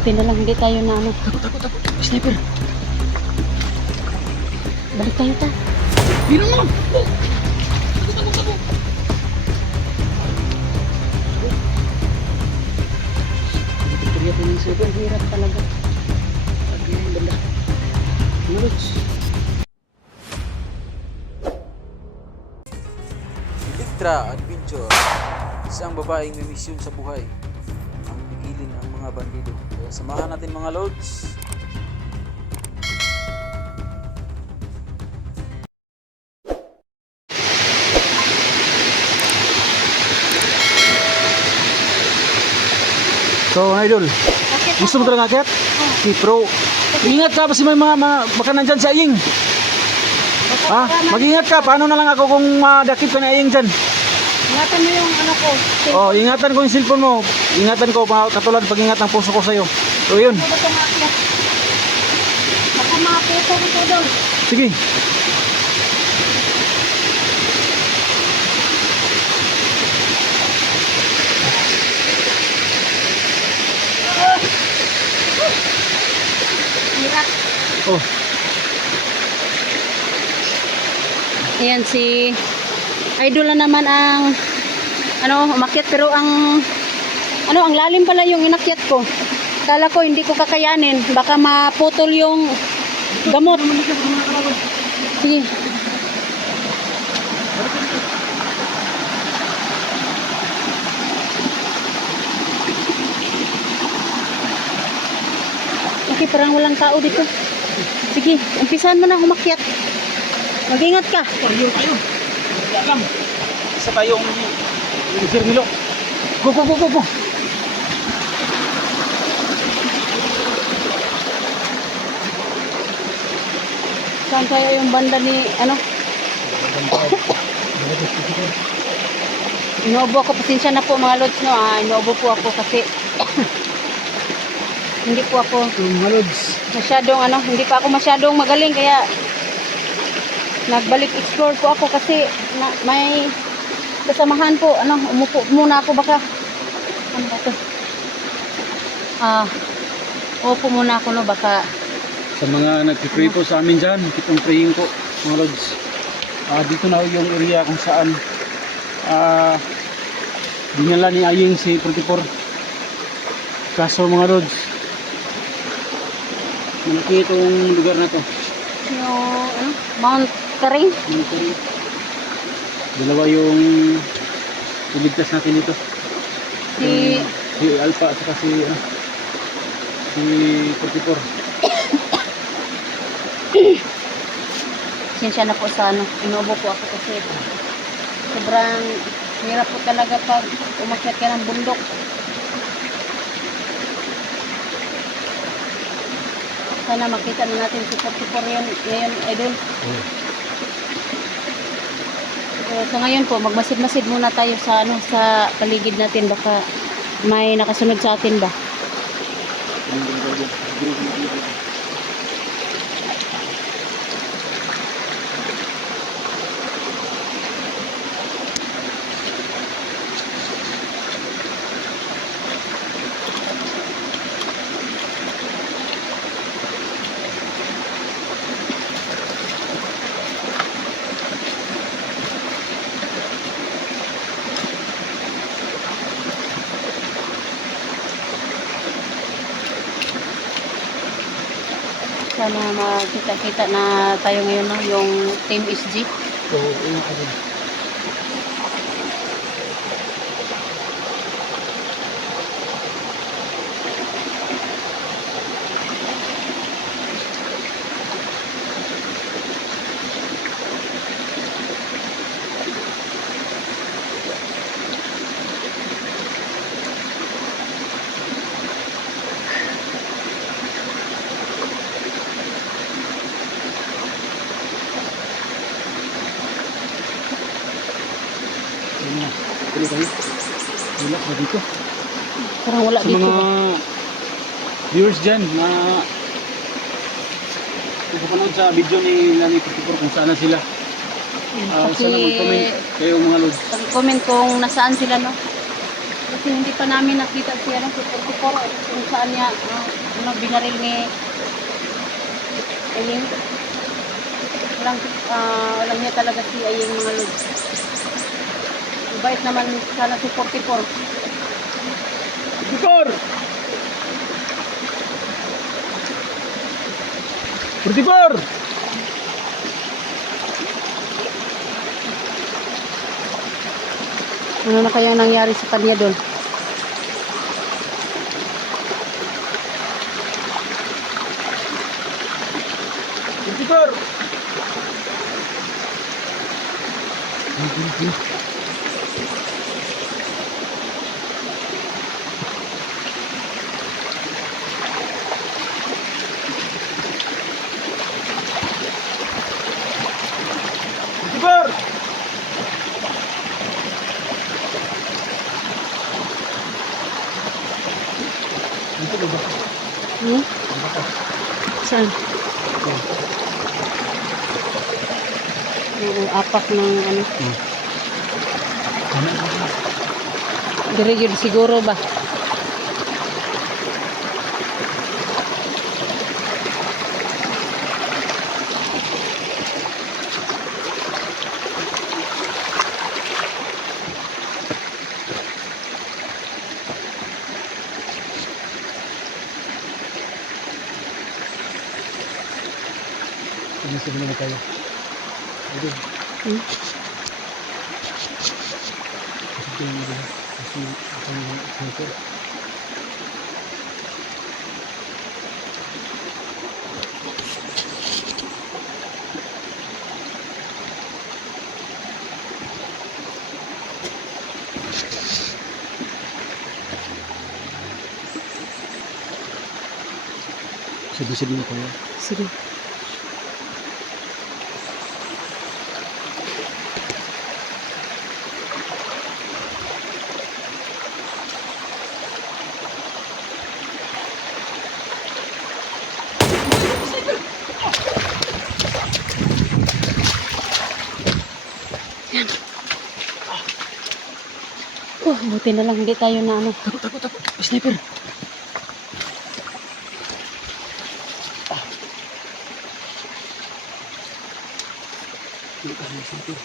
Buti na lang hindi tayo na ano. Takot. Sniper. Balik tayo ta. Bino mo. Takot. Teriak ini siapa? Hirap talaga. Lagi yang benda. Mulus. Electra Adventure, isang babaeng may misyon sa buhay ang pigilin ang mga bandido. Kaya samahan natin mga lods. So, idol, gusto mo talaga akyat? Okay, pro. Ingat ka kasi may mga baka nandyan si Aying. Ha? Mag-ingat ka. Paano na lang ako kung madakip ka ni Aying dyan? Ingatan mo yung ano ko. Oh, ingatan ko yung cellphone mo. Ingatan ko katulad pag-ingat ng puso ko sa'yo. So, yun. Ano ba itong akyat? Baka makaputo dito doon. Sige. Hirap. Oh, Ayan si Idol na naman ang ano, umakyat pero ang lalim pala yung inakyat ko. Kala ko hindi ko kakayanin, baka maputol yung gamot. Sige. Okay, parang walang tao dito. Sige, umpisahan mo na umakyat. Mag-ingat ka. tayo. Wala lang. Isa tayong Sir Milo. Go. Saan kaya yung banda ni ano? Inuubo ako, pasensya na po mga lods, no? Inuubo po ako kasi hindi po ako Mga lods. masyadong ano, hindi pa ako masyadong magaling kaya nagbalik explore po ako kasi may kasamahan po, ano, umupo muna ako baka ano ba to? Upo muna ako, no, baka Sa mga nagpipray po sa amin dyan, kitong praying po, mga lods. Dito na yung area kung saan dinala ni Aying si 44. Kaso mga lods, malaki itong lugar na to. yung ano, Mount Karing. Monitoring. Dalawa yung iligtas natin dito. Si Si Alpha at saka si 44. Pasensya na po sa ano, inuubo po ako kasi sobrang hirap po talaga pag umakyat ka ng bundok. Sana makita na natin si 44 yan, ngayon, idol. So ngayon po, magmasid-masid muna tayo sa ano, sa paligid natin, baka may nakasunod sa atin ba. Sana makita-kita na tayo ngayon, no? Yung Team SG. So, ingat ka din. Tuloy tayo. Relax na dito. Parang wala Sa dito. mga viewers dyan na napapanood sa video ni Lani 54 kung saan na sila. Sana mag-comment kayo mga lods. Pag-comment kung nasaan sila, no? Kasi hindi pa namin nakita si ano, si 44 kung saan niya binaril ni Aying. Walang niya talaga si Aying mga lods. Mabait naman sana si 44. Tipor! 44! Ano na kaya nangyari sa kanya doon? Tipor! Tipor! Hmm? Saan? Oo, apak ng ano. Dire yun siguro ba? Gusto mo na tayo. Ayun. Hmm? Kasi yung mga kasi ang sniper. Sabi-sabi mo kayo. Sige. Buti na lang hindi tayo na ano. Takot. Sniper. Sniper.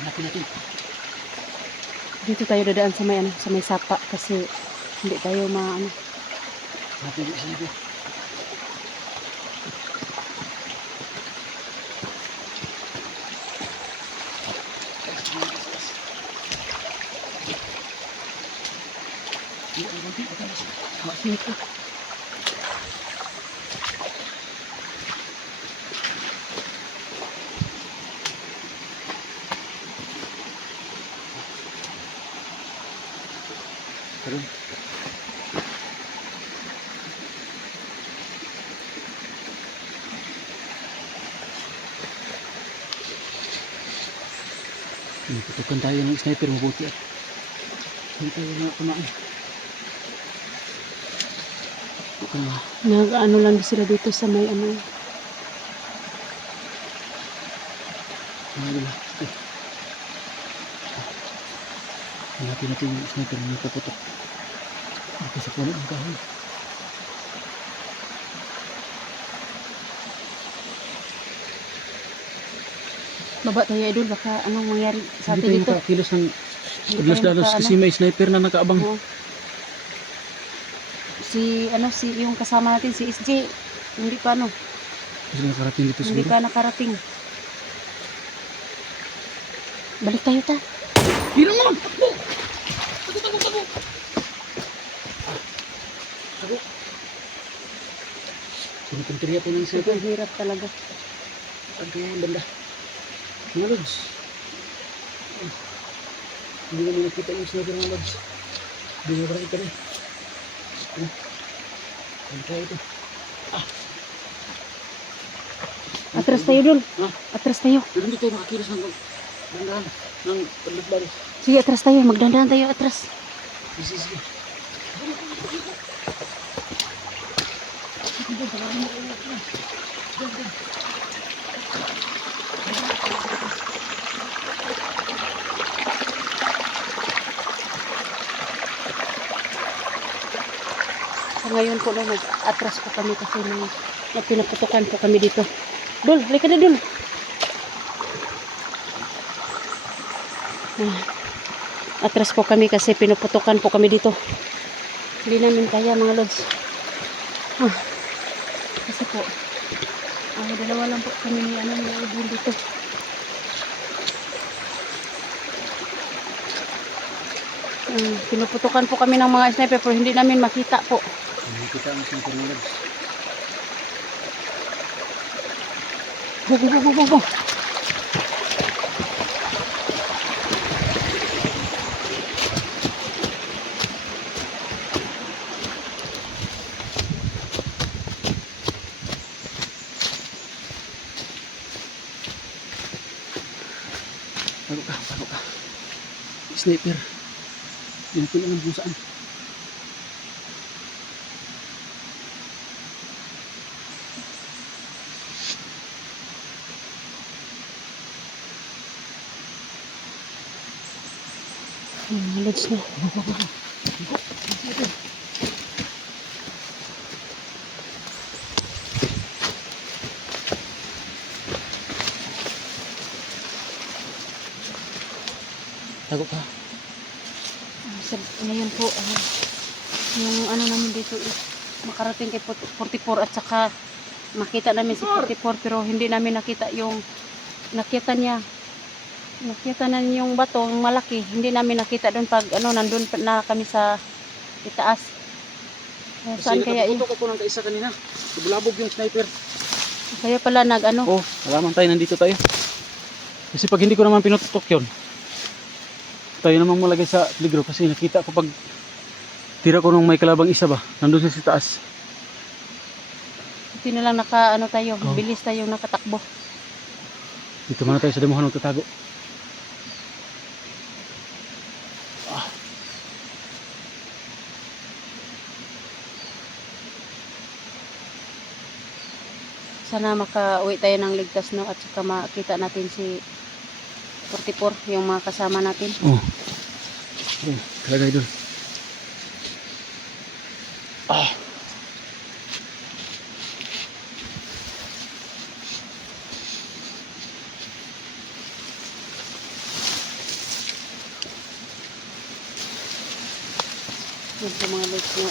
Hanapin natin. Dito tayo dadaan sa may ano, sa may sapa kasi hindi tayo maano. Hanapin yung sniper. Dito. Karon. Putukan tayo ng sniper mabuti at hindi tayo na kumain. Nag-ano lang sila dito sa may ano. Hanapin natin yung sniper na nagpaputok. Dito sa puno ng kahoy. Baba tayo idol, baka anong mangyari sa atin Hindi dito. tayo makakilos ng Hindi tayo adlas-dalos maka- kasi may sniper na nakaabang. Oo. Si yung kasama natin si SJ, hindi pa ano, Kasi nakarating dito hindi siguro. pa nakarating. Balik tayo ta. Bilang naman! Sinupunteriya po ng sniper. Super hirap talaga. Saan kaya yung banda? Mga lods. Hindi naman nakita yung sniper mga lods. Hindi na ba ito rin? Ano kaya ito? Atras tayo dul. Ha? Atras tayo. Pero hindi tayo makakilos ng bandahan. Ng padlas-balis. Sige, atras tayo. Magdandahan tayo atras. Sige. ngayon po no, nag-atras po kami kasi pinaputukan po kami dito. Dul, halika na Dul. Atras po kami kasi pinuputukan po kami dito. Hindi namin kaya mga lods. Kasi po, dalawa lang po kami ni Idol dito. Pinuputukan po kami ng mga sniper pero hindi namin makita po. Hindi kita ang sniper mga lods. Go. Paano ka? Sniper. Hindi ko alam kung saan. Mga lods na. Tago ka. Ngayon po, yung namin dito is makarating kay 44 at saka makita namin si 44 pero hindi namin nakita yung nakita niya yung bato, yung malaki. Hindi namin nakita doon pag nandun na kami sa itaas. Saan kaya yun? Kasi ako ng kaisa kanina. Bulabog yung sniper. Kaya pala Oh, alaman tayo, nandito tayo. Kasi pag hindi ko naman pinututok yun, tayo namang malagay sa peligro kasi nakita ko pag tira ko nung may kalabang isa ba, nandun sa taas. Hindi na lang tayo, bilis tayong nakatakbo. Dito muna tayo sa damuhan magtatago. Sana makauwi tayo ng ligtas no at saka makita natin si 44 yung mga kasama natin. Kalagay doon. Yan po mga lods nyo,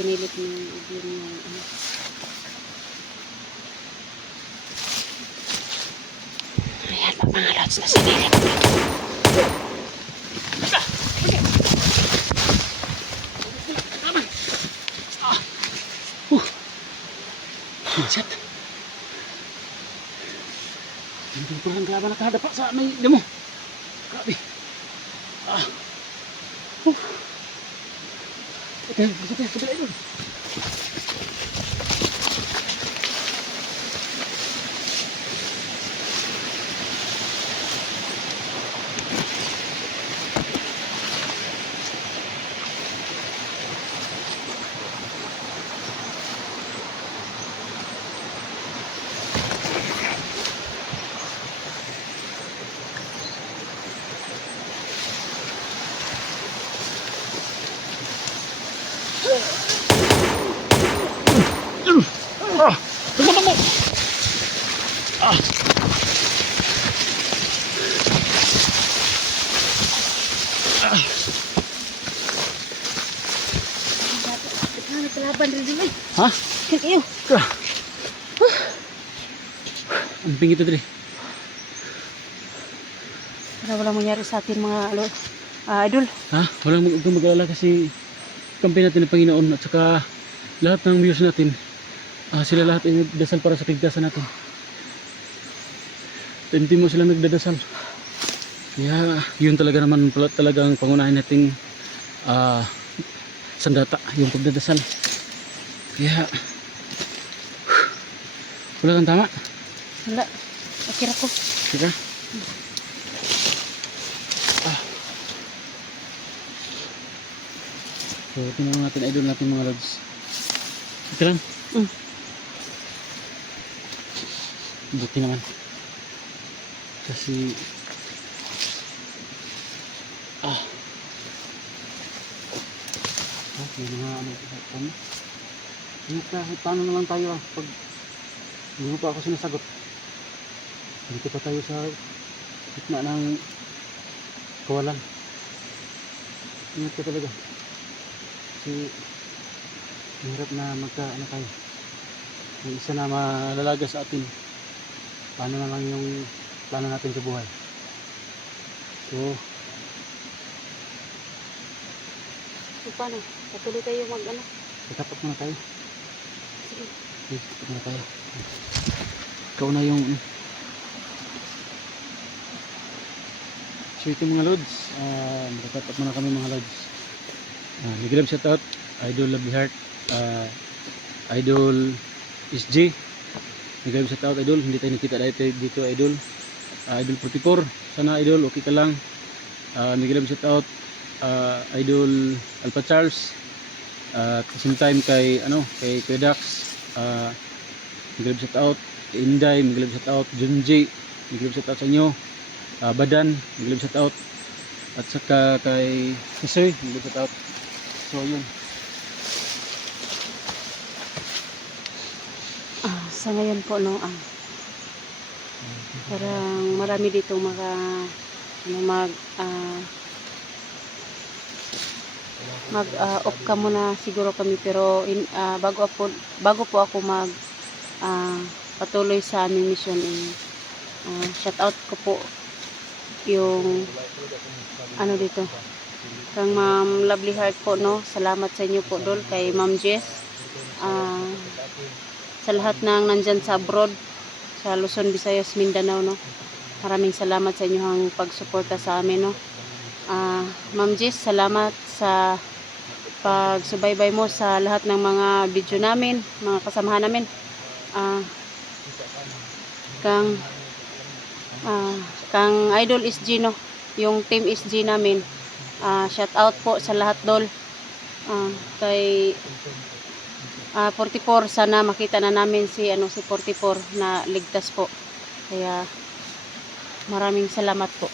pinilit nyo yung ayan po mga lods na sinilit. Set. Hindi ko lang kalaban nakahadap sa may demo. Grabe. Ito, kabila ito. Tunggu. Nagkalaban rin dito. Ha? Iyo. Ang pingit ito dali. Para walang mangyari sa atin mga idol. Ha? Walang mag-alala kasi kampi natin ng Panginoon at saka lahat ng viewers natin, sila lahat ay nagdasal para sa kaligtasan natin. Hindi mo sila nagdadasal. Kaya yun talaga naman talagang pangunahin nating sandata, yung pagdadasal. Kaya wala kang tama? Wala. Akira ko. Kira? So, tingnan natin idol natin mga lods. Okay lang? Buti naman. Kasi may mga ano Kahit paano na lang tayo pag hindi mo pa ako sinasagot. Dito pa tayo sa gitna ng kawalan. Ingat ka talaga. Kasi mahirap na ano tayo. Yung isa na malalaga sa atin. Paano na lang yung plano natin sa buhay. So, So, paano? Patuloy tayo mag-ano? tatapat muna tayo. Sige. Okay, tatapat muna tayo. Ikaw na yung so ito mga lods, magtatapat muna kami mga lods. Nag-grab shoutout Idol Lovely Heart, Idol SG, nag-grab shoutout Idol, hindi tayo nakita dito Idol. Idol 44, sana Idol okay ka lang. Nag-grab shoutout Idol Alpha Charles, at the same time kay Kuya Dax, nag-grab shoutout kay Inday, nag-grab shoutout Junji, nag-grab shoutout sa inyo. Badan, nag-grab shoutout, at saka kay Kisoy, nag-grab shoutout. So yun. Sa ngayon po, no, parang marami dito mag off ka muna siguro kami, pero bago po ako patuloy sa aming mission, shout out ko po yung dito kang Ma'am Lovely Heart po, no. Salamat sa inyo po dol, kay Ma'am Jess, sa lahat ng nandyan sa abroad, sa Luzon, Visayas, Mindanao, no. Maraming salamat sa inyong pagsuporta sa amin, no. Ma'am Jess, salamat sa pagsubaybay mo sa lahat ng mga video namin, mga kasamahan namin. Kang Idol SG, no, yung team SG namin, shout out po sa lahat dol. Kay 44, sana makita na namin si 44 na ligtas po. Kaya maraming salamat po.